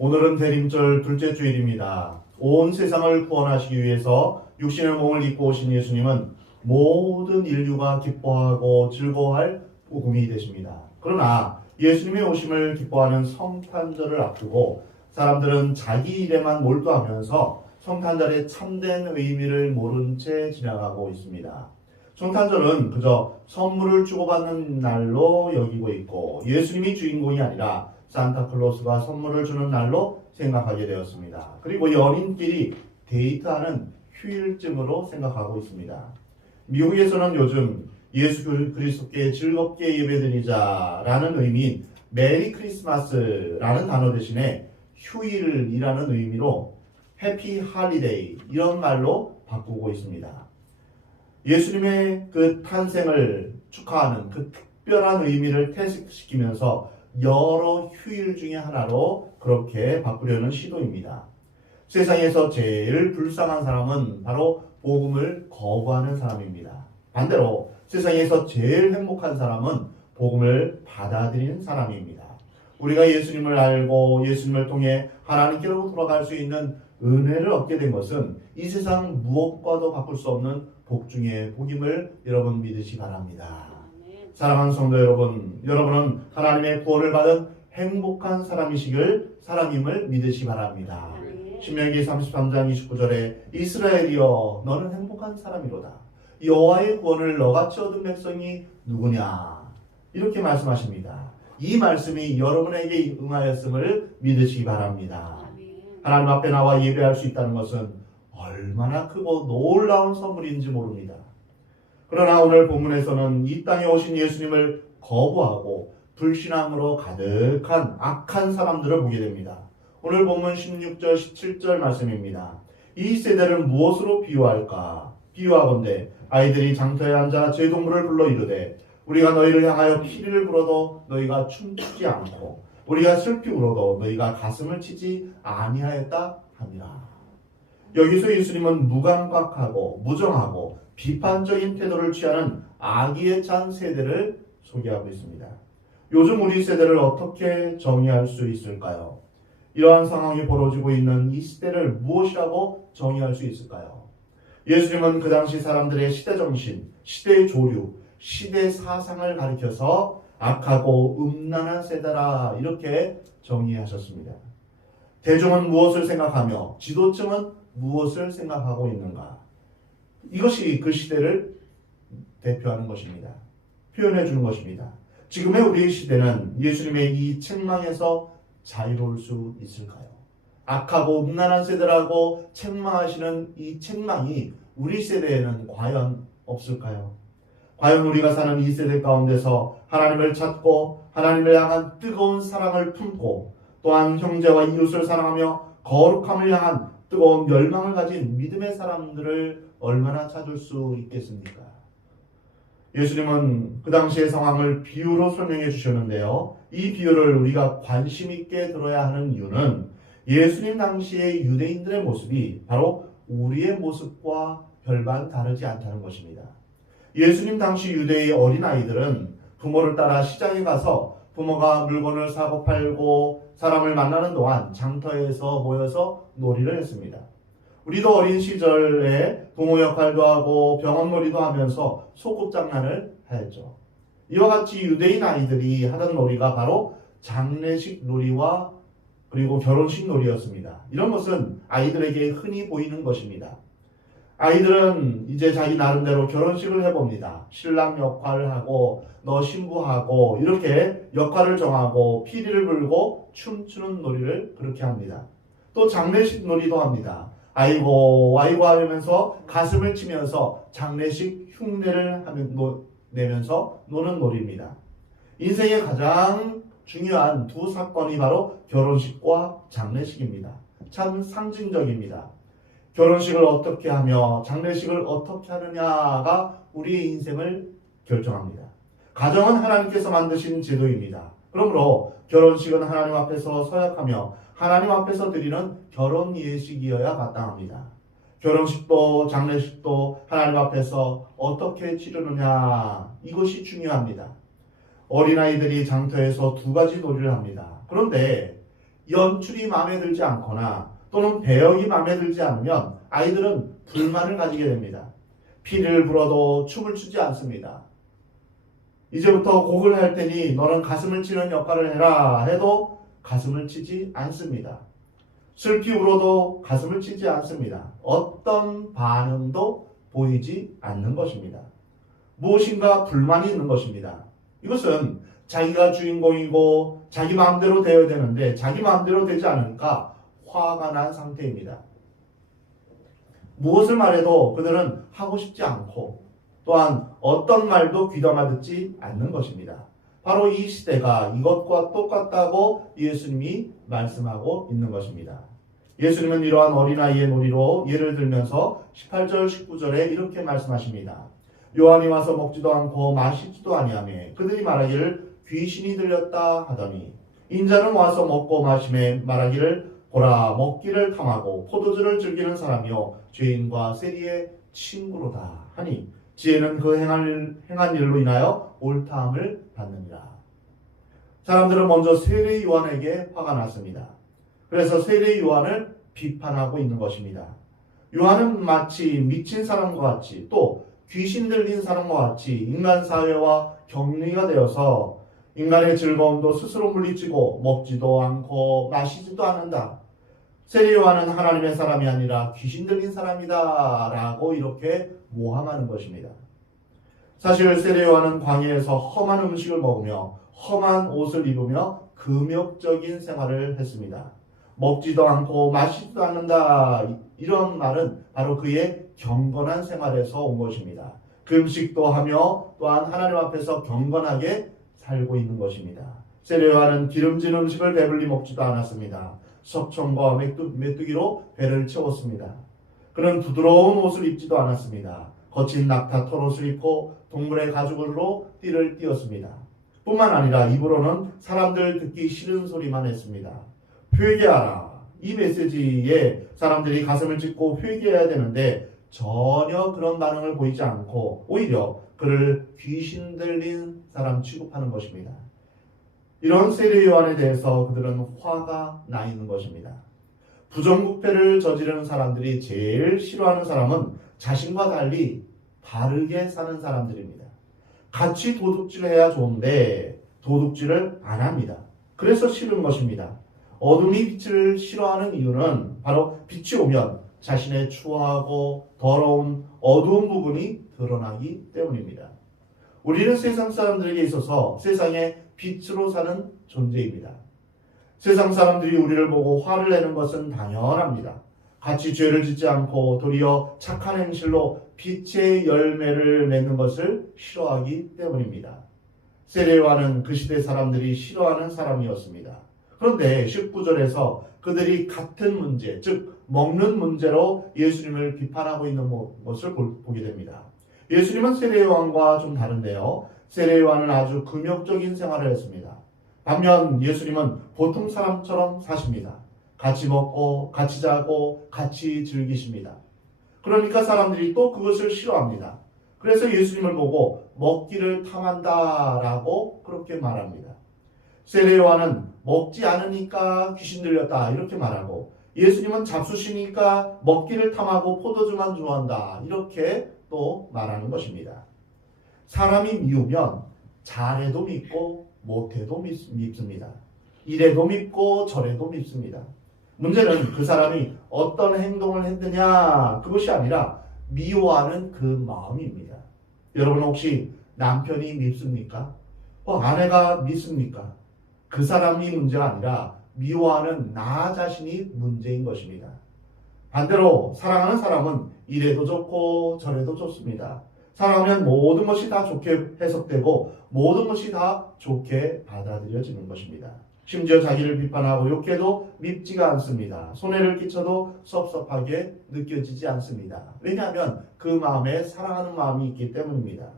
오늘은 대림절 둘째 주일입니다. 온 세상을 구원하시기 위해서 육신의 몸을 입고 오신 예수님은 모든 인류가 기뻐하고 즐거워할 복음이 되십니다. 그러나 예수님의 오심을 기뻐하는 성탄절을 앞두고 사람들은 자기 일에만 몰두하면서 성탄절의 참된 의미를 모른 채 지나가고 있습니다. 성탄절은 그저 선물을 주고받는 날로 여기고 있고 예수님이 주인공이 아니라 산타클로스가 선물을 주는 날로 생각하게 되었습니다. 그리고 연인끼리 데이트하는 휴일쯤으로 생각하고 있습니다. 미국에서는 요즘 예수 그리스도께 즐겁게 예배드리자라는 의미인 메리 크리스마스라는 단어 대신에 휴일이라는 의미로 해피 할리데이 이런 말로 바꾸고 있습니다. 예수님의 그 탄생을 축하하는 그 특별한 의미를 퇴색시키면서 여러 휴일 중에 하나로 그렇게 바꾸려는 시도입니다. 세상에서 제일 불쌍한 사람은 바로 복음을 거부하는 사람입니다. 반대로 세상에서 제일 행복한 사람은 복음을 받아들이는 사람입니다. 우리가 예수님을 알고 예수님을 통해 하나님께로 돌아갈 수 있는 은혜를 얻게 된 것은 이 세상 무엇과도 바꿀 수 없는 복 중의 복임을 여러분 믿으시 바랍니다. 사랑하는 성도 여러분, 여러분은 하나님의 구원을 받은 행복한 사람임을 믿으시 바랍니다. 신명기 33장 29절에 이스라엘이여 너는 행복한 사람이로다. 여호와의 구원을 너같이 얻은 백성이 누구냐? 이렇게 말씀하십니다. 이 말씀이 여러분에게 응하였음을 믿으시기 바랍니다. 하나님 앞에 나와 예배할 수 있다는 것은 얼마나 크고 놀라운 선물인지 모릅니다. 그러나 오늘 본문에서는 이 땅에 오신 예수님을 거부하고 불신앙으로 가득한 악한 사람들을 보게 됩니다. 오늘 본문 16절 17절 말씀입니다. 이 세대를 무엇으로 비유할까? 비유하건대 아이들이 장터에 앉아 제 동물을 불러 이르되 우리가 너희를 향하여 피리를 불어도 너희가 춤추지 않고 우리가 슬피 울어도 너희가 가슴을 치지 아니하였다 함이라. 여기서 예수님은 무감각하고 무정하고 비판적인 태도를 취하는 악의에 찬 세대를 소개하고 있습니다. 요즘 우리 세대를 어떻게 정의할 수 있을까요? 이러한 상황이 벌어지고 있는 이 시대를 무엇이라고 정의할 수 있을까요? 예수님은 그 당시 사람들의 시대정신, 시대의 조류, 시대 사상을 가리켜서 악하고 음란한 세대라 이렇게 정의하셨습니다. 대중은 무엇을 생각하며 지도층은 무엇을 생각하고 있는가? 이것이 그 시대를 대표하는 것입니다. 표현해 주는 것입니다. 지금의 우리의 시대는 예수님의 이 책망에서 자유로울 수 있을까요? 악하고 음란한 세대라고 책망하시는 이 책망이 우리 세대에는 과연 없을까요? 과연 우리가 사는 이 세대 가운데서 하나님을 찾고 하나님을 향한 뜨거운 사랑을 품고 또한 형제와 이웃을 사랑하며 거룩함을 향한 뜨거운 열망을 가진 믿음의 사람들을 얼마나 찾을 수 있겠습니까? 예수님은 그 당시의 상황을 비유로 설명해 주셨는데요. 이 비유를 우리가 관심 있게 들어야 하는 이유는 예수님 당시의 유대인들의 모습이 바로 우리의 모습과 별반 다르지 않다는 것입니다. 예수님 당시 유대의 어린아이들은 부모를 따라 시장에 가서 부모가 물건을 사고 팔고 사람을 만나는 동안 장터에서 모여서 놀이를 했습니다. 우리도 어린 시절에 부모 역할도 하고 병원놀이도 하면서 소꿉장난을 했죠. 이와 같이 유대인 아이들이 하던 놀이가 바로 장례식 놀이와 그리고 결혼식 놀이였습니다. 이런 것은 아이들에게 흔히 보이는 것입니다. 아이들은 이제 자기 나름대로 결혼식을 해봅니다. 신랑 역할을 하고 너 신부하고 이렇게 역할을 정하고 피리를 불고 춤추는 놀이를 그렇게 합니다. 또 장례식 놀이도 합니다. 아이고 아이고 하면서 가슴을 치면서 장례식 흉내를 내면서 노는 놀이입니다. 인생의 가장 중요한 두 사건이 바로 결혼식과 장례식입니다. 참 상징적입니다. 결혼식을 어떻게 하며 장례식을 어떻게 하느냐가 우리의 인생을 결정합니다. 가정은 하나님께서 만드신 제도입니다. 그러므로 결혼식은 하나님 앞에서 서약하며 하나님 앞에서 드리는 결혼 예식이어야 마땅합니다. 결혼식도 장례식도 하나님 앞에서 어떻게 치르느냐 이것이 중요합니다. 어린아이들이 장터에서 두 가지 놀이를 합니다. 그런데 연출이 마음에 들지 않거나 또는 배역이 마음에 들지 않으면 아이들은 불만을 가지게 됩니다. 피를 불어도 춤을 추지 않습니다. 이제부터 곡을 할 테니 너는 가슴을 치는 역할을 해라 해도 가슴을 치지 않습니다. 슬피 울어도 가슴을 치지 않습니다. 어떤 반응도 보이지 않는 것입니다. 무엇인가 불만이 있는 것입니다. 이것은 자기가 주인공이고 자기 마음대로 되어야 되는데 자기 마음대로 되지 않으니까 화가 난 상태입니다. 무엇을 말해도 그들은 하고 싶지 않고 또한 어떤 말도 귀담아 듣지 않는 것입니다. 바로 이 시대가 이것과 똑같다고 예수님이 말씀하고 있는 것입니다. 예수님은 이러한 어린아이의 놀이로 예를 들면서 18절 19절에 이렇게 말씀하십니다. 요한이 와서 먹지도 않고 마시지도 아니하며 그들이 말하기를 귀신이 들렸다 하더니 인자는 와서 먹고 마시며 말하기를 보라 먹기를 탐하고 포도주를 즐기는 사람이요 죄인과 세리의 친구로다 하니 지혜는 그 행한 일로 인하여 옳다함을 받느니라. 사람들은 먼저 세례 요한에게 화가 났습니다. 그래서 세례 요한을 비판하고 있는 것입니다. 요한은 마치 미친 사람과 같이 또 귀신 들린 사람과 같이 인간 사회와 격리가 되어서 인간의 즐거움도 스스로 물리치고 먹지도 않고 마시지도 않는다. 세례 요한은 하나님의 사람이 아니라 귀신 들린 사람이다 라고 이렇게 모함하는 것입니다. 사실 세례 요한은 광야에서 험한 음식을 먹으며 험한 옷을 입으며 금욕적인 생활을 했습니다. 먹지도 않고 마시지도 않는다. 이런 말은 바로 그의 경건한 생활에서 온 것입니다. 금식도 하며 또한 하나님 앞에서 경건하게 살고 있는 것입니다. 세례 요한은 기름진 음식을 배불리 먹지도 않았습니다. 석청과 메뚜기로 배를 채웠습니다. 그는 부드러운 옷을 입지도 않았습니다. 거친 낙타 털옷을 입고 동물의 가죽으로 띠를 띄었습니다. 뿐만 아니라 입으로는 사람들 듣기 싫은 소리만 했습니다. 회개하라. 이 메시지에 사람들이 가슴을 찢고 회개해야 되는데 전혀 그런 반응을 보이지 않고 오히려 그를 귀신 들린 사람 취급하는 것입니다. 이런 세례 요한에 대해서 그들은 화가 나 있는 것입니다. 부정부패를 저지르는 사람들이 제일 싫어하는 사람은 자신과 달리 바르게 사는 사람들입니다. 같이 도둑질을 해야 좋은데 도둑질을 안 합니다. 그래서 싫은 것입니다. 어둠이 빛을 싫어하는 이유는 바로 빛이 오면 자신의 추하고 더러운 어두운 부분이 드러나기 때문입니다. 우리는 세상 사람들에게 있어서 세상의 빛으로 사는 존재입니다. 세상 사람들이 우리를 보고 화를 내는 것은 당연합니다. 같이 죄를 짓지 않고 도리어 착한 행실로 빛의 열매를 맺는 것을 싫어하기 때문입니다. 세례 요한은 그 시대 사람들이 싫어하는 사람이었습니다. 그런데 19절에서 그들이 같은 문제, 즉 먹는 문제로 예수님을 비판하고 있는 것을 보게 됩니다. 예수님은 세례 요한과 좀 다른데요. 세례 요한은 아주 금욕적인 생활을 했습니다. 반면 예수님은 보통 사람처럼 사십니다. 같이 먹고 같이 자고 같이 즐기십니다. 그러니까 사람들이 또 그것을 싫어합니다. 그래서 예수님을 보고 먹기를 탐한다라고 그렇게 말합니다. 세례 요한은 먹지 않으니까 귀신 들렸다 이렇게 말하고 예수님은 잡수시니까 먹기를 탐하고 포도주만 좋아한다 이렇게 또 말하는 것입니다. 사람이 미우면 잘해도 믿고 못해도 믿습니다. 이래도 믿고 저래도 믿습니다. 문제는 그 사람이 어떤 행동을 했느냐 그것이 아니라 미워하는 그 마음입니다. 여러분 혹시 남편이 밉습니까? 아내가 믿습니까? 그 사람이 문제가 아니라 미워하는 나 자신이 문제인 것입니다. 반대로 사랑하는 사람은 이래도 좋고 저래도 좋습니다. 사랑하면 모든 것이 다 좋게 해석되고 모든 것이 다 좋게 받아들여지는 것입니다. 심지어 자기를 비판하고 욕해도 밉지가 않습니다. 손해를 끼쳐도 섭섭하게 느껴지지 않습니다. 왜냐하면 그 마음에 사랑하는 마음이 있기 때문입니다.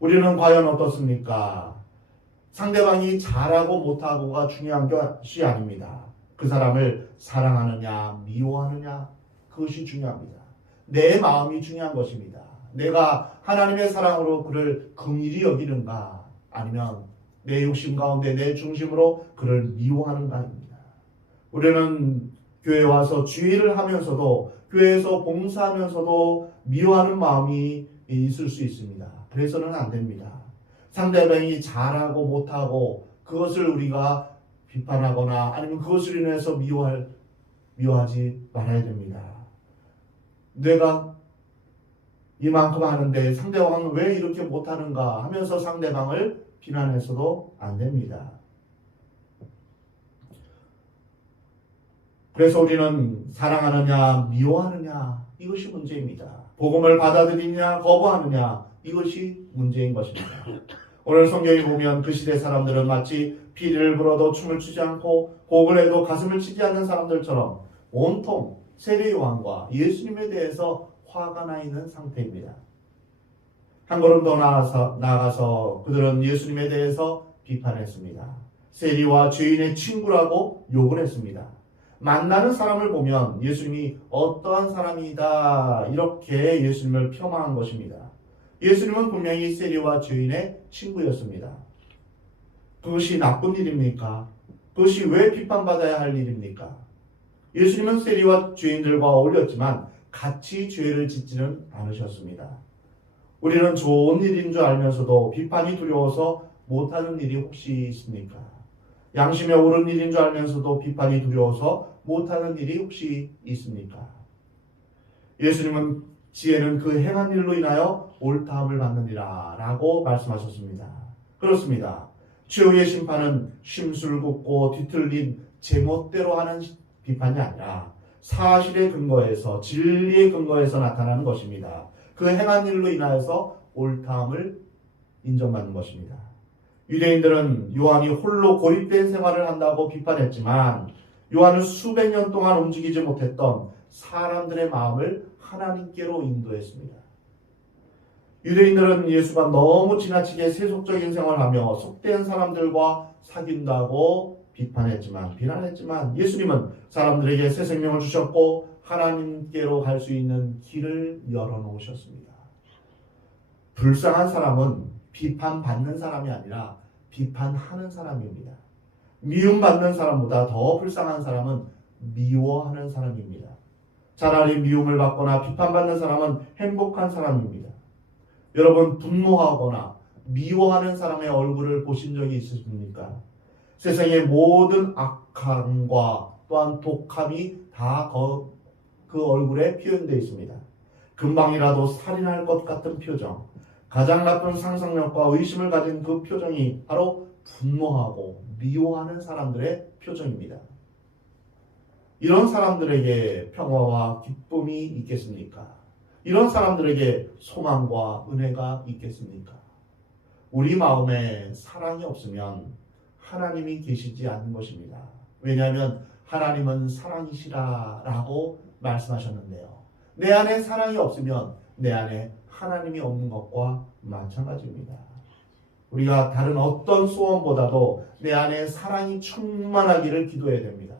우리는 과연 어떻습니까? 상대방이 잘하고 못하고가 중요한 것이 아닙니다. 그 사람을 사랑하느냐 미워하느냐 그것이 중요합니다. 내 마음이 중요한 것입니다. 내가 하나님의 사랑으로 그를 긍휼히 여기는가 아니면 내 욕심 가운데 내 중심으로 그를 미워하는가입니다. 우리는 교회에 와서 주일을 하면서도 교회에서 봉사하면서도 미워하는 마음이 있을 수 있습니다. 그래서는 안 됩니다. 상대방이 잘하고 못하고 그것을 우리가 비판하거나 아니면 그것을 인해서 미워하지 말아야 됩니다. 내가 이만큼 하는데 상대방은 왜 이렇게 못하는가 하면서 상대방을 비난해서도 안 됩니다. 그래서 우리는 사랑하느냐 미워하느냐 이것이 문제입니다. 복음을 받아들이냐 거부하느냐 이것이 문제인 것입니다. 오늘 성경에 보면 그 시대 사람들은 마치 피리를 불어도 춤을 추지 않고 곡을 해도 가슴을 치지 않는 사람들처럼 온통 세례요한과 예수님에 대해서 화가 나 있는 상태입니다. 한 걸음 더 나아가서 그들은 예수님에 대해서 비판했습니다. 세리와 죄인의 친구라고 욕을 했습니다. 만나는 사람을 보면 예수님이 어떠한 사람이다 이렇게 예수님을 폄하한 것입니다. 예수님은 분명히 세리와 죄인의 친구였습니다. 그것이 나쁜 일입니까? 그것이 왜 비판받아야 할 일입니까? 예수님은 세리와 죄인들과 어울렸지만 같이 죄를 짓지는 않으셨습니다. 우리는 좋은 일인 줄 알면서도 비판이 두려워서 못하는 일이 혹시 있습니까? 양심에 옳은 일인 줄 알면서도 비판이 두려워서 못하는 일이 혹시 있습니까? 예수님은 지혜는 그 행한 일로 인하여 옳다함을 받느니라 라고 말씀하셨습니다. 그렇습니다. 최후의 심판은 심술궂고 뒤틀린 제멋대로 하는 비판이 아니라 사실의 근거에서 진리의 근거에서 나타나는 것입니다. 그 행한 일로 인하여서 옳다함을 인정받는 것입니다. 유대인들은 요한이 홀로 고립된 생활을 한다고 비판했지만 요한은 수백 년 동안 움직이지 못했던 사람들의 마음을 하나님께로 인도했습니다. 유대인들은 예수가 너무 지나치게 세속적인 생활을 하며 속된 사람들과 사귄다고 비난했지만 예수님은 사람들에게 새 생명을 주셨고 하나님께로 갈 수 있는 길을 열어놓으셨습니다. 불쌍한 사람은 비판받는 사람이 아니라 비판하는 사람입니다. 미움받는 사람보다 더 불쌍한 사람은 미워하는 사람입니다. 차라리 미움을 받거나 비판받는 사람은 행복한 사람입니다. 여러분 분노하거나 미워하는 사람의 얼굴을 보신 적이 있으십니까? 세상의 모든 악함과 또한 독함이 다 그 얼굴에 표현되어 있습니다. 금방이라도 살인할 것 같은 표정, 가장 나쁜 상상력과 의심을 가진 그 표정이 바로 분노하고 미워하는 사람들의 표정입니다. 이런 사람들에게 평화와 기쁨이 있겠습니까? 이런 사람들에게 소망과 은혜가 있겠습니까? 우리 마음에 사랑이 없으면 하나님이 계시지 않는 것입니다. 왜냐하면 하나님은 사랑이시라라고 말씀하셨는데요. 내 안에 사랑이 없으면 내 안에 하나님이 없는 것과 마찬가지입니다. 우리가 다른 어떤 소원보다도 내 안에 사랑이 충만하기를 기도해야 됩니다.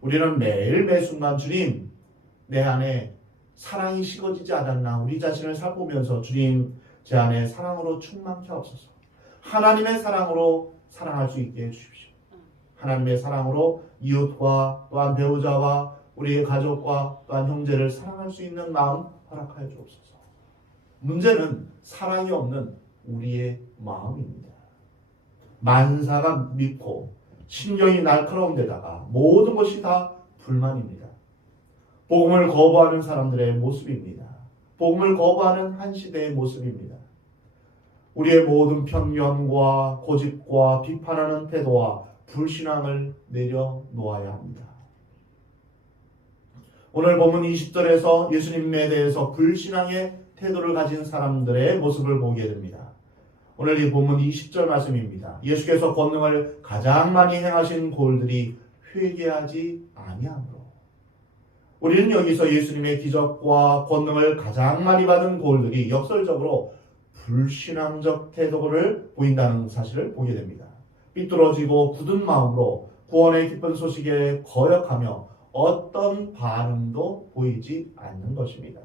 우리는 매일 매순간 주님 내 안에 사랑이 식어지지 않았나 우리 자신을 살펴보면서 주님 제 안에 사랑으로 충만케 하옵소서. 하나님의 사랑으로 사랑할 수 있게 해주십시오. 하나님의 사랑으로 이웃과 또한 배우자와 우리의 가족과 또한 형제를 사랑할 수 있는 마음 허락하여 주옵소서. 문제는 사랑이 없는 우리의 마음입니다. 만사가 밉고 신경이 날카로운 데다가 모든 것이 다 불만입니다. 복음을 거부하는 사람들의 모습입니다. 복음을 거부하는 한 시대의 모습입니다. 우리의 모든 편견과 고집과 비판하는 태도와 불신앙을 내려놓아야 합니다. 오늘 본문 20절에서 예수님에 대해서 불신앙의 태도를 가진 사람들의 모습을 보게 됩니다. 오늘 이 본문 20절 말씀입니다. 예수께서 권능을 가장 많이 행하신 고을들이 회개하지 아니하므로. 우리는 여기서 예수님의 기적과 권능을 가장 많이 받은 고을들이 역설적으로 불신앙적 태도를 보인다는 사실을 보게 됩니다. 삐뚤어지고 굳은 마음으로 구원의 기쁜 소식에 거역하며 어떤 반응도 보이지 않는 것입니다.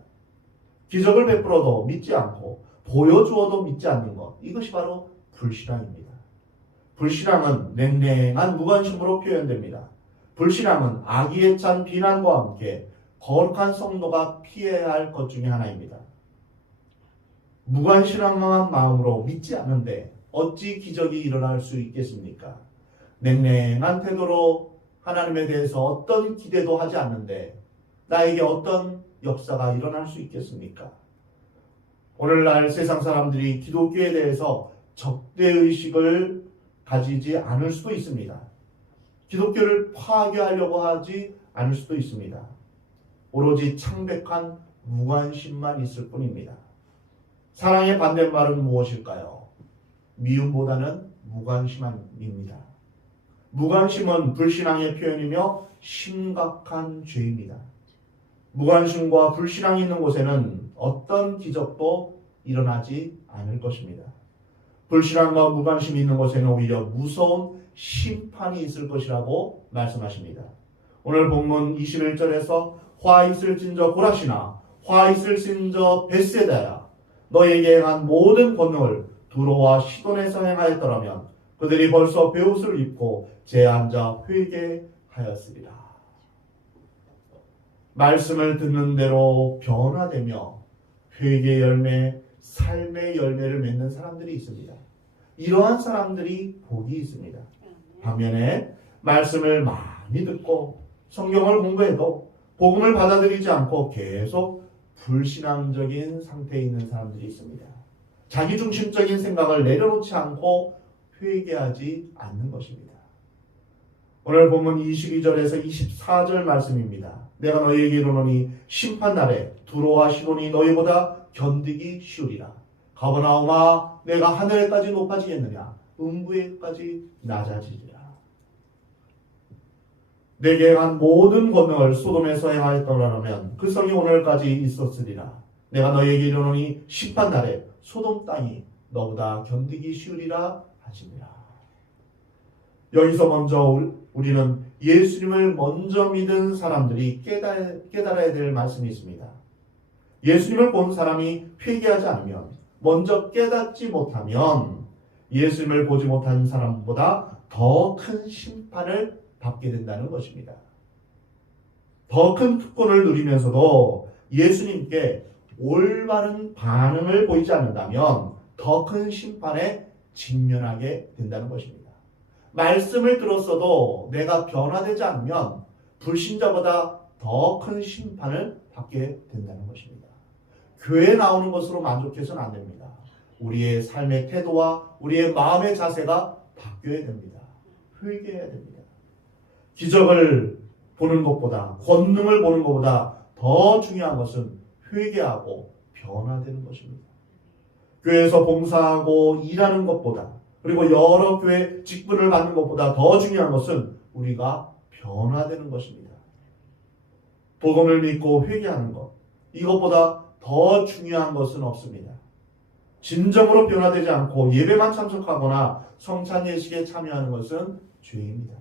기적을 베풀어도 믿지 않고 보여주어도 믿지 않는 것, 이것이 바로 불신앙입니다. 불신앙은 냉랭한 무관심으로 표현됩니다. 불신앙은 악의에 찬 비난과 함께 거룩한 성도가 피해야 할 것 중에 하나입니다. 무관심한 마음으로 믿지 않는데 어찌 기적이 일어날 수 있겠습니까? 냉랭한 태도로 하나님에 대해서 어떤 기대도 하지 않는데 나에게 어떤 역사가 일어날 수 있겠습니까? 오늘날 세상 사람들이 기독교에 대해서 적대의식을 가지지 않을 수도 있습니다. 기독교를 파괴하려고 하지 않을 수도 있습니다. 오로지 창백한 무관심만 있을 뿐입니다. 사랑의 반대말은 무엇일까요? 미움보다는 무관심입니다. 무관심은 불신앙의 표현이며 심각한 죄입니다. 무관심과 불신앙이 있는 곳에는 어떤 기적도 일어나지 않을 것입니다. 불신앙과 무관심이 있는 곳에는 오히려 무서운 심판이 있을 것이라고 말씀하십니다. 오늘 본문 21절에서 화 있을진저 고라시나 화 있을진저 벳세다야 너에게 행한 모든 권능을 두로와 시돈에서 행하였더라면 그들이 벌써 베옷을 입고 제앉아 회개하였으리라. 말씀을 듣는 대로 변화되며 회개의 열매, 삶의 열매를 맺는 사람들이 있습니다. 이러한 사람들이 복이 있습니다. 반면에 말씀을 많이 듣고 성경을 공부해도 복음을 받아들이지 않고 계속 불신앙적인 상태에 있는 사람들이 있습니다. 자기중심적인 생각을 내려놓지 않고 회개하지 않는 것입니다. 오늘 본문 22절에서 24절 말씀입니다. 내가 너희에게 이르노니 심판날에 두로와 시돈이 너희보다 견디기 쉬우리라. 가버나움아 내가 하늘에까지 높아지겠느냐 음부에까지 낮아지리라. 내게 한 모든 권능을 소돔에서 행하였더라면 그 성이 오늘까지 있었으리라. 내가 너희에게 이르노니 심판날에 소돔 땅이 너보다 견디기 쉬우리라 하시니라. 여기서 먼저 우리는 예수님을 먼저 믿은 사람들이 깨달아야 될 말씀이 있습니다. 예수님을 본 사람이 회개하지 않으면, 먼저 깨닫지 못하면 예수님을 보지 못한 사람보다 더 큰 심판을 받게 된다는 것입니다. 더 큰 특권을 누리면서도 예수님께 올바른 반응을 보이지 않는다면 더 큰 심판에 직면하게 된다는 것입니다. 말씀을 들었어도 내가 변화되지 않으면 불신자보다 더 큰 심판을 받게 된다는 것입니다. 교회에 나오는 것으로 만족해서는 안 됩니다. 우리의 삶의 태도와 우리의 마음의 자세가 바뀌어야 됩니다. 회개해야 됩니다. 기적을 보는 것보다, 권능을 보는 것보다 더 중요한 것은 회개하고 변화되는 것입니다. 교회에서 봉사하고 일하는 것보다, 그리고 여러 교회 직분을 받는 것보다 더 중요한 것은 우리가 변화되는 것입니다. 복음을 믿고 회개하는 것, 이것보다 더 중요한 것은 없습니다. 진정으로 변화되지 않고 예배만 참석하거나 성찬 예식에 참여하는 것은 죄입니다.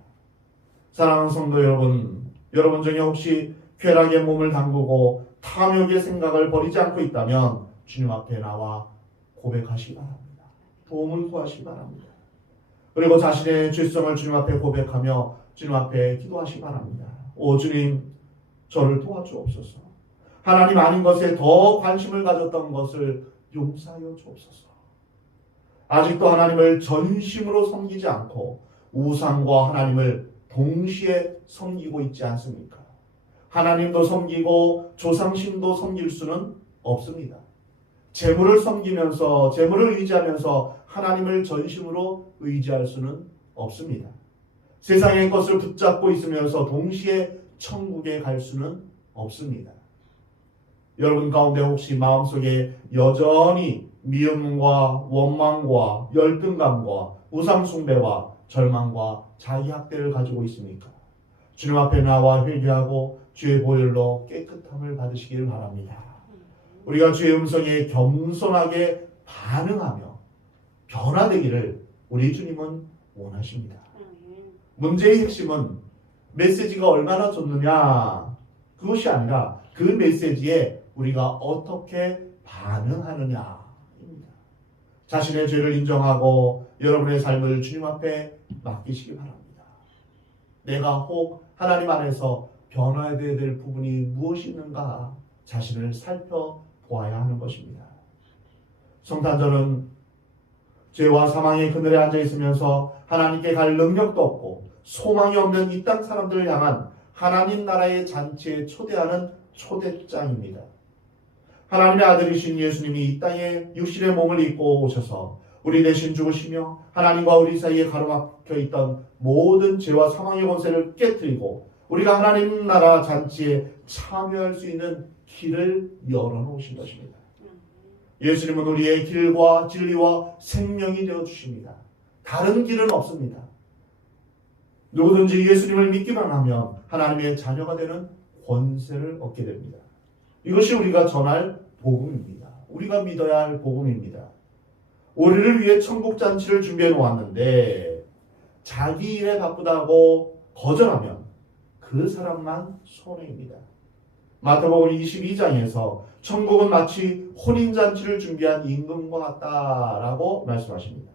사랑하는 성도 여러분 중에 혹시 쾌락에 몸을 담그고 탐욕의 생각을 버리지 않고 있다면 주님 앞에 나와 고백하시기 바랍니다. 도움을 구하시기 바랍니다. 그리고 자신의 죄성을 주님 앞에 고백하며 주님 앞에 기도하시기 바랍니다. 오 주님, 저를 도와주옵소서. 하나님 아닌 것에 더 관심을 가졌던 것을 용서하여 주옵소서. 아직도 하나님을 전심으로 섬기지 않고 우상과 하나님을 동시에 섬기고 있지 않습니까? 하나님도 섬기고 조상신도 섬길 수는 없습니다. 재물을 섬기면서, 재물을 의지하면서 하나님을 전심으로 의지할 수는 없습니다. 세상의 것을 붙잡고 있으면서 동시에 천국에 갈 수는 없습니다. 여러분 가운데 혹시 마음속에 여전히 미움과 원망과 열등감과 우상숭배와 절망과 자기학대를 가지고 있습니까? 주님 앞에 나와 회개하고 주의 보혈로 깨끗함을 받으시길 바랍니다. 우리가 주의 음성에 겸손하게 반응하며 변화되기를 우리 주님은 원하십니다. 문제의 핵심은 메시지가 얼마나 좋느냐, 그것이 아니라 그 메시지에 우리가 어떻게 반응하느냐입니다. 자신의 죄를 인정하고 여러분의 삶을 주님 앞에 맡기시기 바랍니다. 내가 혹 하나님 안에서 변화되어야 될 부분이 무엇이 있는가 자신을 살펴보아야 하는 것입니다. 성탄절은 죄와 사망의 그늘에 앉아 있으면서 하나님께 갈 능력도 없고 소망이 없는 이 땅 사람들을 향한 하나님 나라의 잔치에 초대하는 초대장입니다. 하나님의 아들이신 예수님이 이 땅에 육신의 몸을 입고 오셔서 우리 대신 죽으시며 하나님과 우리 사이에 가로막혀 있던 모든 죄와 사망의 권세를 깨뜨리고 우리가 하나님 나라 잔치에 참여할 수 있는 길을 열어놓으신 것입니다. 예수님은 우리의 길과 진리와 생명이 되어주십니다. 다른 길은 없습니다. 누구든지 예수님을 믿기만 하면 하나님의 자녀가 되는 권세를 얻게 됩니다. 이것이 우리가 전할 복음입니다. 우리가 믿어야 할 복음입니다. 우리를 위해 천국잔치를 준비해 놓았는데 자기 일에 바쁘다고 거절하면 그 사람만 손해입니다. 마태복음 22장에서 천국은 마치 혼인잔치를 준비한 임금과 같다라고 말씀하십니다.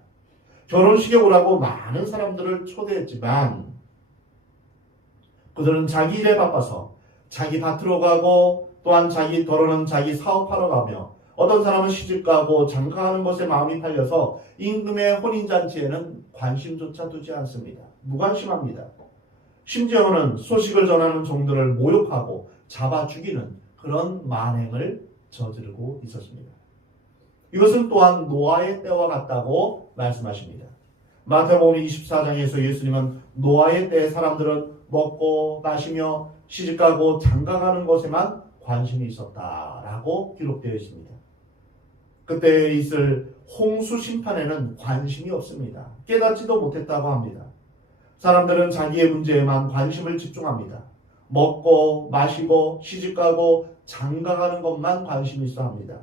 결혼식에 오라고 많은 사람들을 초대했지만 그들은 자기 일에 바빠서 자기 밭으로 가고 또한 자기 더러는 자기 사업하러 가며 어떤 사람은 시집가고 장가가는 것에 마음이 팔려서 임금의 혼인잔치에는 관심조차 두지 않습니다. 무관심합니다. 심지어는 소식을 전하는 종들을 모욕하고 잡아 죽이는 그런 만행을 저지르고 있었습니다. 이것은 또한 노아의 때와 같다고 말씀하십니다. 마태복음 24장에서 예수님은 노아의 때의 사람들은 먹고 마시며 시집가고 장가가는 것에만 관심이 있었다라고 기록되어 있습니다. 그때 있을 홍수 심판에는 관심이 없습니다. 깨닫지도 못했다고 합니다. 사람들은 자기의 문제에만 관심을 집중합니다. 먹고 마시고 시집가고 장가가는 것만 관심이 있어 합니다.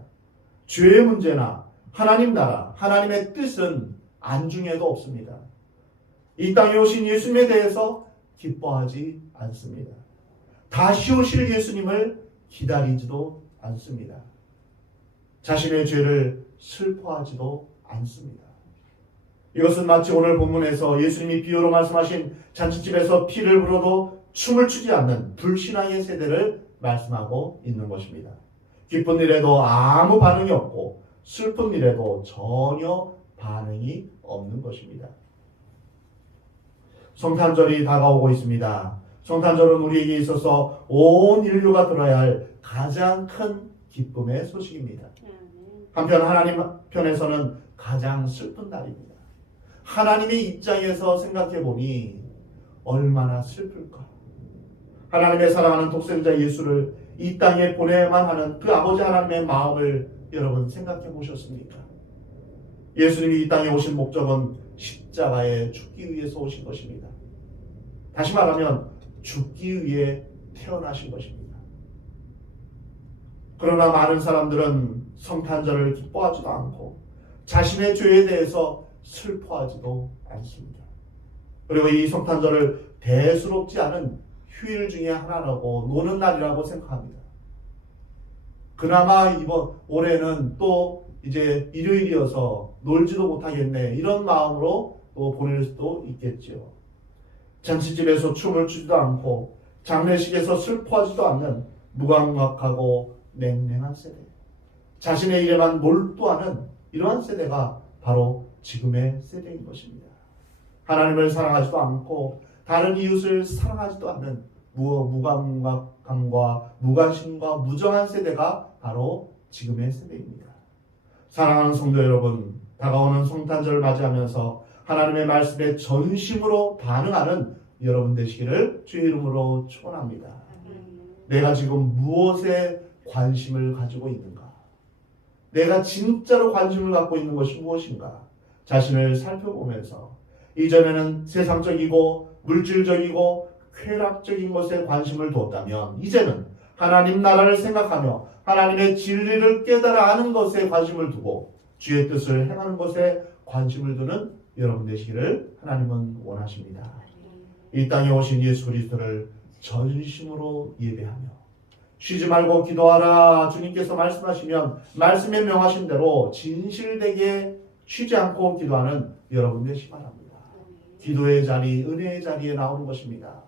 죄의 문제나 하나님 나라, 하나님의 뜻은 안중에도 없습니다. 이 땅에 오신 예수님에 대해서 기뻐하지 않습니다. 다시 오실 예수님을 기다리지도 않습니다. 자신의 죄를 슬퍼하지도 않습니다. 이것은 마치 오늘 본문에서 예수님이 비유로 말씀하신 잔치집에서 피를 불어도 춤을 추지 않는 불신앙의 세대를 말씀하고 있는 것입니다. 기쁜 일에도 아무 반응이 없고 슬픈 일에도 전혀 반응이 없는 것입니다. 성탄절이 다가오고 있습니다. 성탄절은 우리에게 있어서 온 인류가 들어야 할 가장 큰 기쁨의 소식입니다. 한편 하나님 편에서는 가장 슬픈 날입니다. 하나님의 입장에서 생각해 보니 얼마나 슬플까. 하나님의 사랑하는 독생자 예수를 이 땅에 보내야만 하는 그 아버지 하나님의 마음을 여러분 생각해 보셨습니까? 예수님이 이 땅에 오신 목적은 십자가에 죽기 위해서 오신 것입니다. 다시 말하면 죽기 위해 태어나신 것입니다. 그러나 많은 사람들은 성탄절을 기뻐하지도 않고 자신의 죄에 대해서 슬퍼하지도 않습니다. 그리고 이 성탄절을 대수롭지 않은 휴일 중에 하나라고 노는 날이라고 생각합니다. 그나마 이번 올해는 또 이제 일요일이어서 놀지도 못하겠네 이런 마음으로 또 보낼 수도 있겠죠. 잔치집에서 춤을 추지도 않고 장례식에서 슬퍼하지도 않는 무감각하고 냉랭한 세대, 자신의 일에만 몰두하는 이러한 세대가 바로 지금의 세대인 것입니다. 하나님을 사랑하지도 않고 다른 이웃을 사랑하지도 않는 무감각함과 무관심과 무정한 세대가 바로 지금의 세대입니다. 사랑하는 성도 여러분, 다가오는 성탄절을 맞이하면서 하나님의 말씀에 전심으로 반응하는 여러분 되시기를 주의 이름으로 축원합니다. 내가 지금 무엇에 관심을 가지고 있는가? 내가 진짜로 관심을 갖고 있는 것이 무엇인가? 자신을 살펴보면서 이전에는 세상적이고 물질적이고 쾌락적인 것에 관심을 두었다면 이제는 하나님 나라를 생각하며 하나님의 진리를 깨달아 아는 것에 관심을 두고 주의 뜻을 행하는 것에 관심을 두는 여러분 되시기를 하나님은 원하십니다. 이 땅에 오신 예수 그리스도를 전심으로 예배하며 쉬지 말고 기도하라 주님께서 말씀하시면 말씀에 명하신 대로 진실되게 쉬지 않고 기도하는 여러분 되시기 바랍니다. 기도의 자리, 은혜의 자리에 나오는 것입니다.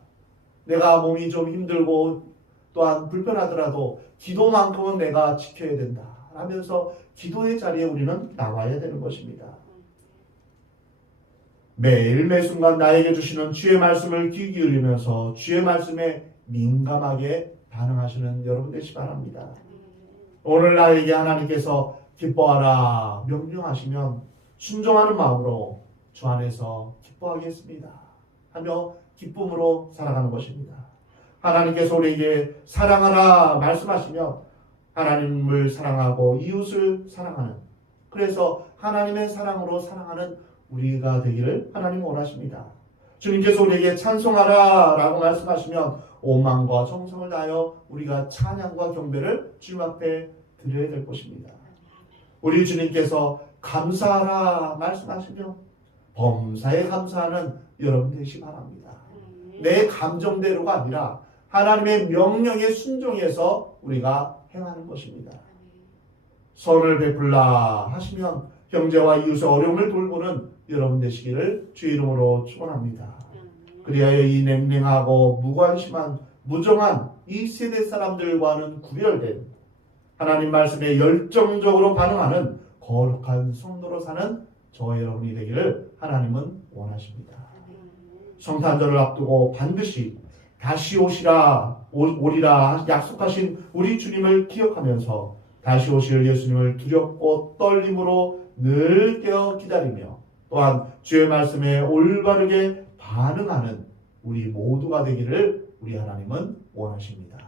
내가 몸이 좀 힘들고 또한 불편하더라도 기도만큼은 내가 지켜야 된다 하면서 기도의 자리에 우리는 나와야 되는 것입니다. 매일 매 순간 나에게 주시는 주의 말씀을 귀 기울이면서 주의 말씀에 민감하게 반응하시는 여러분 되시기 바랍니다. 오늘 나에게 하나님께서 기뻐하라 명령하시면 순종하는 마음으로 주 안에서 기뻐하겠습니다 하며 기쁨으로 살아가는 것입니다. 하나님께서 우리에게 사랑하라 말씀하시면 하나님을 사랑하고 이웃을 사랑하는, 그래서 하나님의 사랑으로 사랑하는 우리가 되기를 하나님 원하십니다. 주님께서 우리에게 찬송하라 라고 말씀하시면 온 마음과 정성을 다하여 우리가 찬양과 경배를 주님 앞에 드려야 될 것입니다. 우리 주님께서 감사하라 말씀하시면 범사에 감사하는 여러분 되시기 바랍니다. 내 감정대로가 아니라 하나님의 명령에 순종해서 우리가 행하는 것입니다. 선을 베풀라 하시면 형제와 이웃의 어려움을 돌보는 여러분 되시기를 주의 이름으로 축원합니다. 그리하여 이 냉랭하고 무관심한 무정한 이 세대 사람들과는 구별된 하나님 말씀에 열정적으로 반응하는 거룩한 성도로 사는 저와 여러분이 되기를 하나님은 원하십니다. 성탄절을 앞두고 반드시 다시 오리라 약속하신 우리 주님을 기억하면서 다시 오실 예수님을 두렵고 떨림으로 늘 깨어 기다리며 또한 주의 말씀에 올바르게 반응하는 우리 모두가 되기를 우리 하나님은 원하십니다.